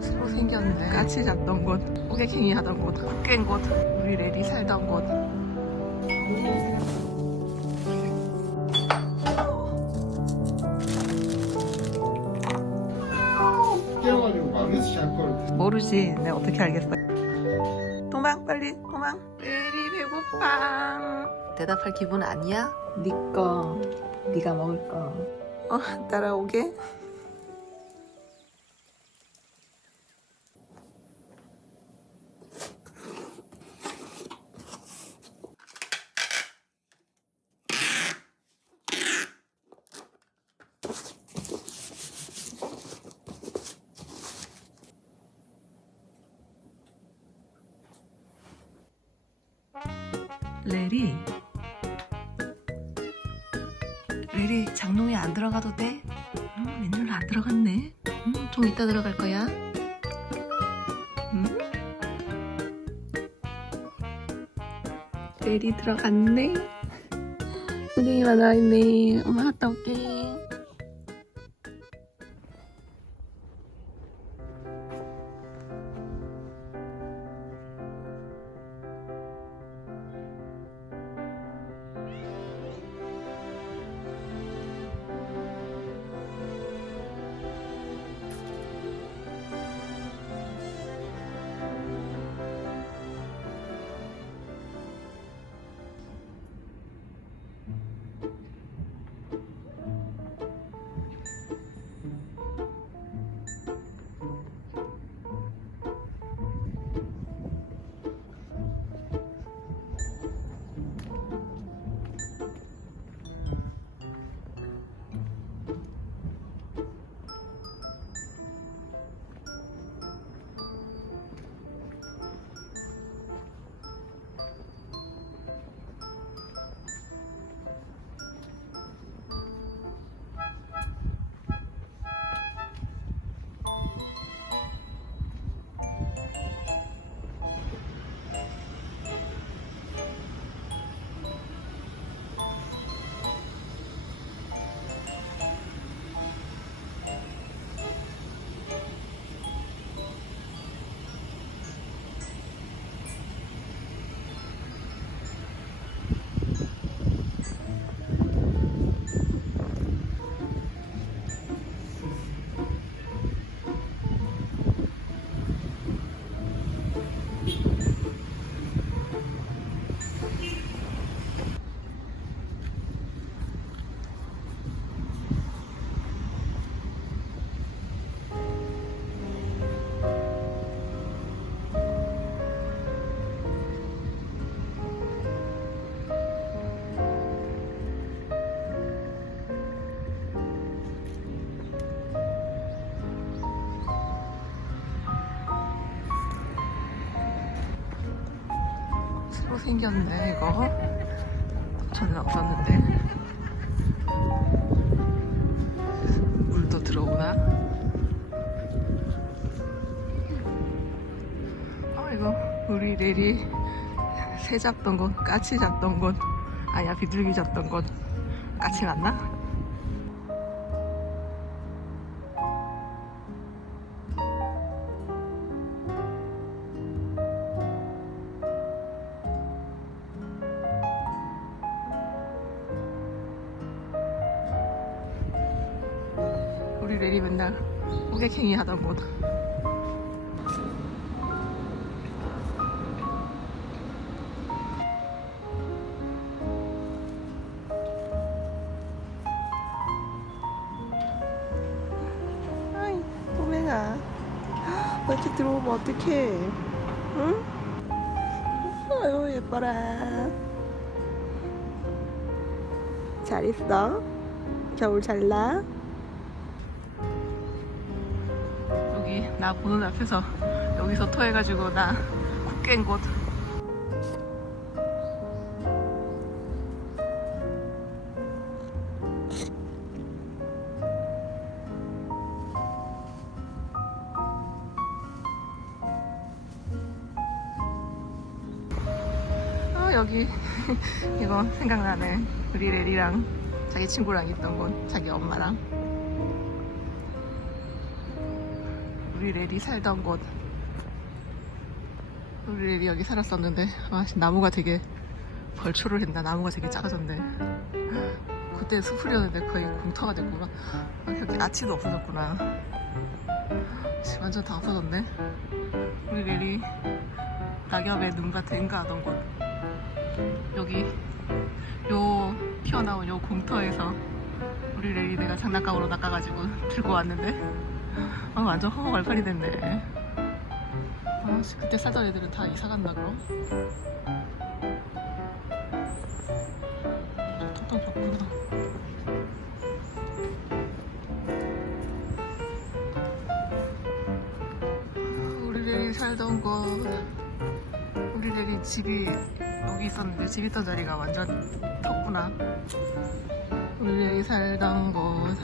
새로 생겼네. 까치 잡던 곳, 호객행위 하던 곳, 국 깬 곳, 우리 레디 살던 곳. 모르지. 내가 어떻게 알겠어. 도망 빨리 도망. 레디 배고파. 대답할 기분 아니야? 니꺼. 네가 먹을 거. 따라오게. 레리 장롱에 안 들어가도 돼? 웬일로 안 들어갔네. 좀 이따 들어갈 거야. 레리 들어갔네. 손님이 나와있네. 엄마 갔다 올게. 새로 생겼네 이거. 전에 없었는데. 물도 들어오나? 이거 우리 레리 새 잡던 곳, 까치 잡던 곳, 아니야 비둘기 잡던 곳. 까치 맞나? 우리 레리 맨날 호객행위 하던 곳. 아이 꼬맹아, 이렇게 들어오면 어떡해. 응? 아유 예뻐라. 잘 있어? 겨울 잘 나? 여기 나 보는 앞에서 여기서 토해가지고 나 국 깬 곳. 여기 이거 생각나네. 우리 레리랑 자기 친구랑 있던 곳, 자기 엄마랑. 우리 레리 살던 곳. 우리 레리 여기 살았었는데 아 나무가 되게 벌초를 했나. 나무가 되게 작아졌네. 그때 수풀이었는데 거의 공터가 됐구나. 아, 여기 아치도 없어졌구나. 완전 다 없어졌네. 우리 레리 낙엽에 눈밭에 응가하던 곳. 여기 요 튀어나온 요 공터에서 우리 레리 내가 장난감으로 낚아가지고 들고 왔는데 아 완전 허허발팔이 됐네. 아 그때 살던 애들은 다 이사갔나 그럼? 텅텅 졌구나. 우리 레리 살던 곳. 우리 레리 집이 여기 있었는데 집 있던 자리가 완전 졌구나. 우리 레리 살던 곳.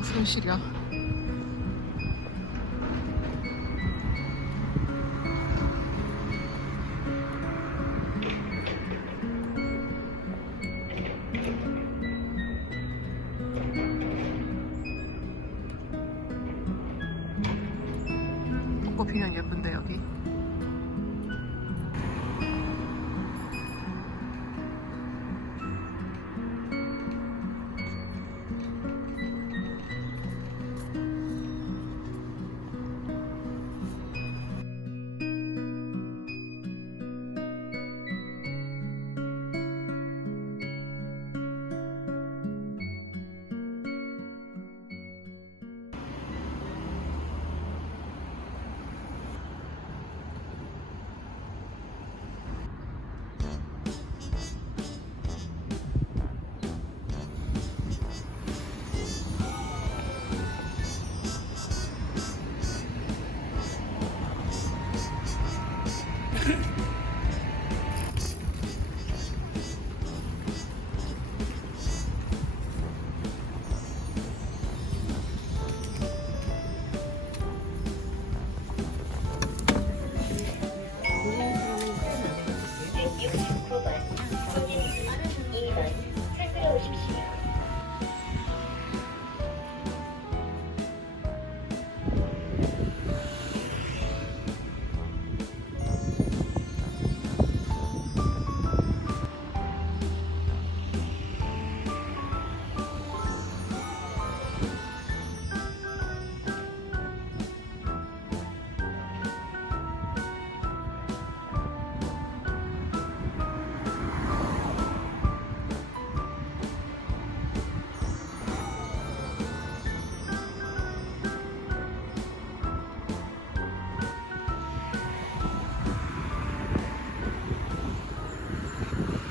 숨 시려. 벚꽃 피면 예쁜데 여기.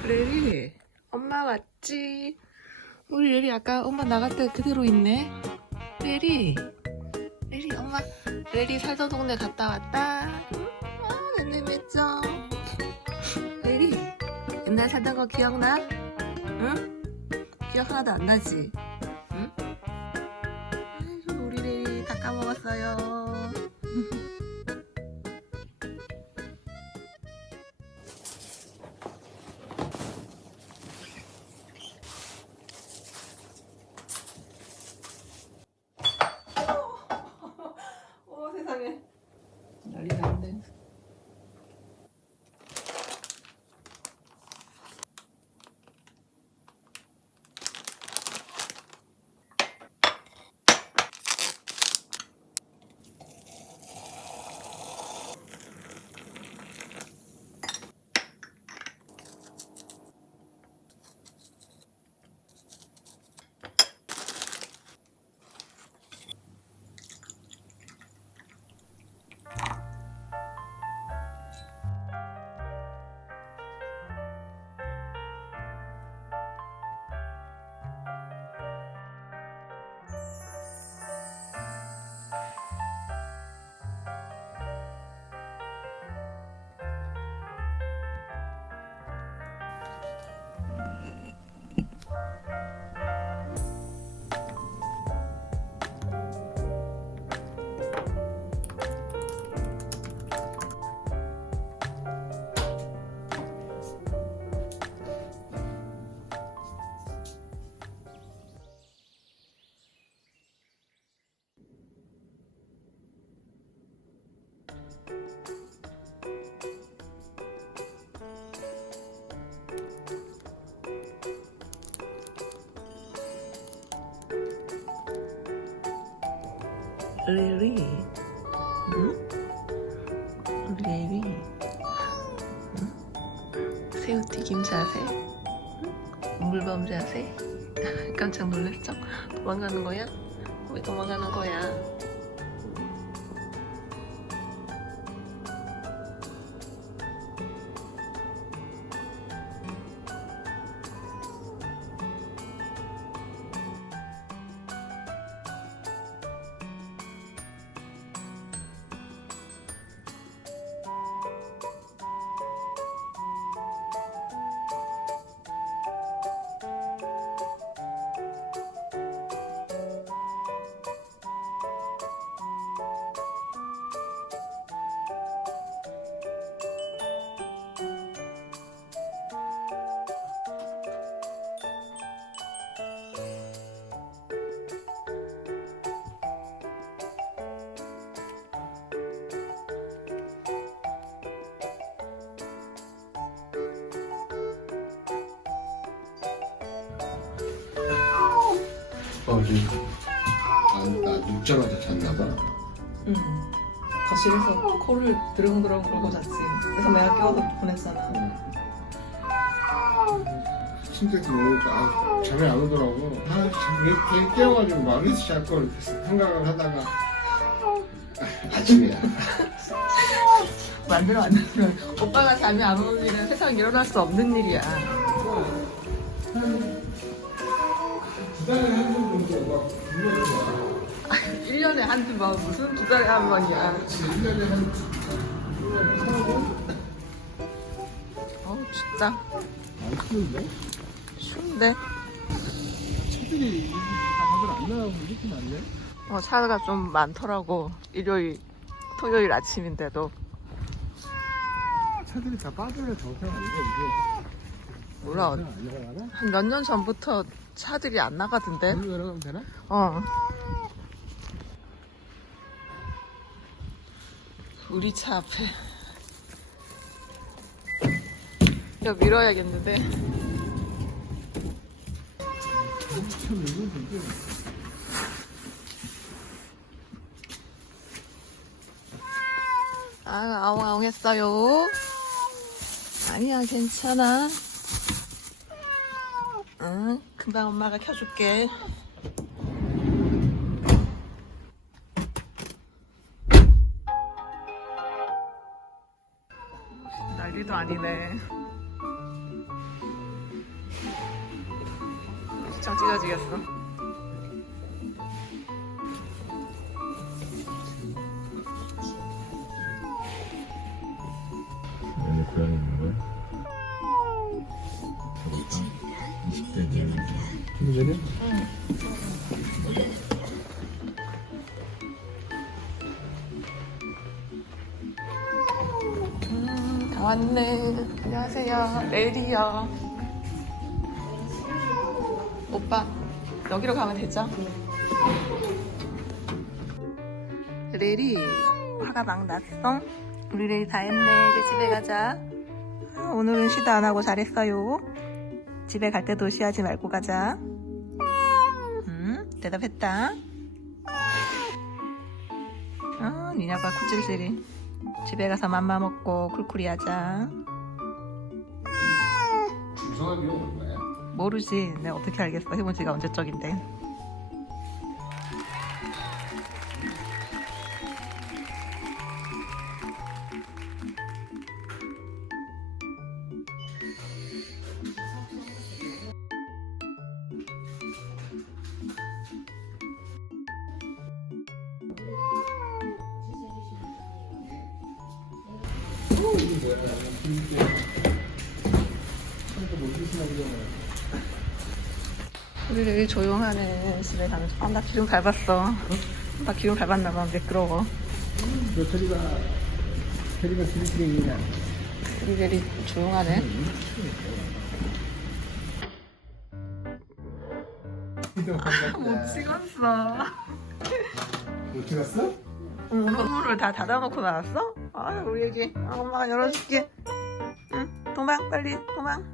레리, 엄마 왔지? 우리 레리 아까 엄마 나갈 때 그대로 있네. 레리, 레리 엄마, 레리 살던 동네 갔다 왔다. 응? 아, 내내 맺죠. 레리, 옛날 살던 거 기억나? 응? 기억 하나도 안 나지? 응? 아이고, 우리 레리 다 까먹었어요. 세상에 난리 났네. 레리. 응? 레리. 응? 새우튀김 자세? 응? 물범 자세? 깜짝 놀랐죠? 도망가는 거야? 왜 도망가는 거야? 어제 나 눕자마자 잤나봐. 응. 거실에서 코를 드렁드렁 굴고 잤지. 그래서 내가 깨워서 보냈잖아. 침대에서 누우니까 잠이 안 오더라고. 걔 깨워가지고 말리스 잘걸 이렇게 생각을 하다가 아침이야. 만들어 만들면 오빠가 잠이 안 오는 일은 세상에 일어날 수 없는 일이야. 두 달에 한 번 정도 막 불러줘. 1년에 한두 번 무슨 2달에 한 번이야. 1년에 한 3번? 어우 진짜 안 추운데? 추운데. 차들이 다들 안 나가고 이렇게 많네? 차가 좀 많더라고. 일요일 토요일 아침인데도. 차들이 다 빠져야 정상 아니야 이게? 몰라. 안 나가나? 한 몇 년 전부터 차들이 안 나가던데. 일로 내려가면 되나? 우리 차 앞에 이거 밀어야겠는데. 참 이건 되게 아웅아웅 했어요. 아니야 괜찮아. 응, 금방 엄마가 켜줄게. 난리도 아니네. 시청 찢어지겠어. 얘네 고양이 있는 거야? 20대들 친구들이? 다 왔네. 안녕하세요. 레리요. 오빠 여기로 가면 되죠? 레리 화가 막 났어? 우리 레리 다 했네. 이제 집에 가자. 오늘은 시도 안 하고 잘했어요. 집에 갈 때도 쉬하지 말고 가자. 대답했다. 니냐가 쿠질질이. 집에 가서 맘마 먹고 쿨쿨이 하자. 구성하기가 얼마야? 모르지. 내가 어떻게 알겠어. 해본 지가 언제적인데. 우리 되게 조용하네. 집에 가면. 나 기름 밟았어. 나 기름 밟았나봐. 미끄러워. 너 테리가 스리스링이냐? 우리 되게 조용하네. 못 찍었어. 못 찍었어? 응, 선물을 다 닫아놓고 나왔어? 우리 애기. 엄마가 열어줄게. 응, 도망, 빨리, 도망.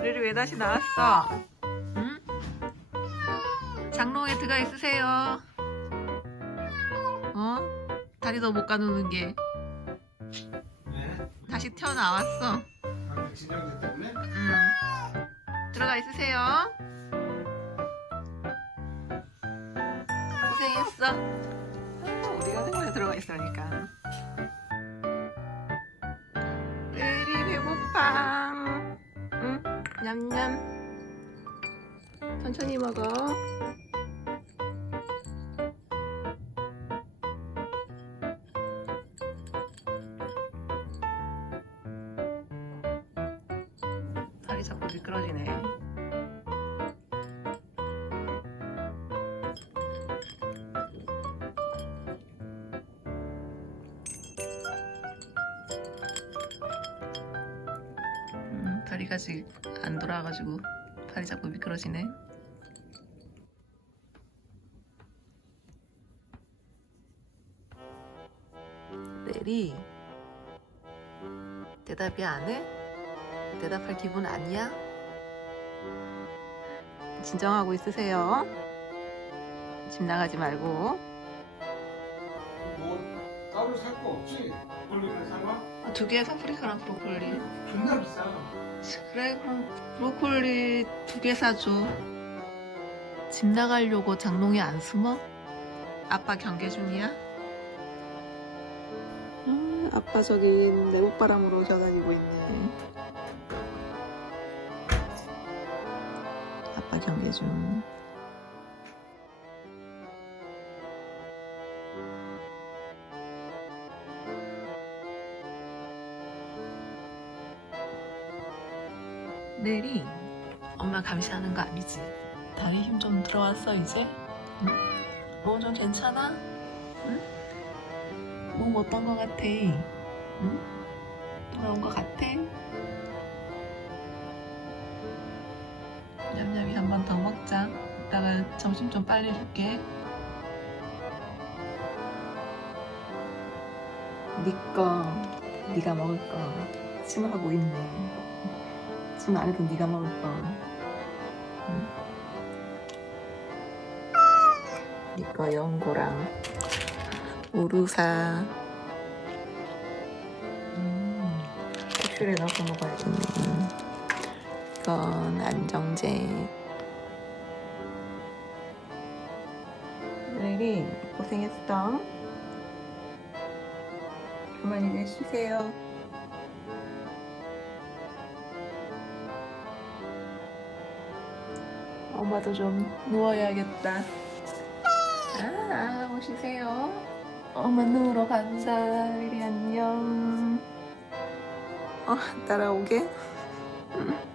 리리 왜 다시 나왔어? 응? 장롱에 들어가 있으세요. 어? 다리도 못 가누는 게 왜? 다시 튀어나왔어. 방금 진정제 때문에? 응. 들어가 있으세요. 고생했어. 어디가 생각에 들어가 있으니까. 메리 배고파. 응? 냠냠. 천천히 먹어. 다리 자꾸 미끄러지네. 다리가 아직 안 돌아가지고 다리 자꾸 미끄러지네. 메리 대답이 안 해? 대답할 기분 아니야? 진정하고 있으세요. 집 나가지 말고. 뭐 따로 살 거 없지? 브로콜리를 사와? 2개 파프리카랑 브로콜리. 존나 비싸. 그래 그럼 브로콜리 2개 사줘. 집 나가려고 장롱에 안 숨어? 아빠 경계 중이야? 아빠 저기 내복바람으로 오셔가지고 있네. 아빠 경계 중. 내리 엄마 감시하는 거 아니지? 다리 힘 좀 들어왔어 이제? 응? 몸 좀 괜찮아? 응? 몸 어떤 거 같아? 응? 돌아온 거 같아? 냠냠이 한 번 더 먹자. 이따가 점심 좀 빨리 줄게. 니꺼 네가 먹을 거 침하고 있네. 침 안 해도 네가 먹을 거. 응? 니꺼 연고랑 우루사. 커피를 넣어서 먹어야겠네. 이건 안정제. 내리 고생했어. 그만 이제 쉬세요. 엄마도 좀 누워야겠다. 오시세요. 엄마 누우러 간다. 이리 안녕. 따라오게? 응.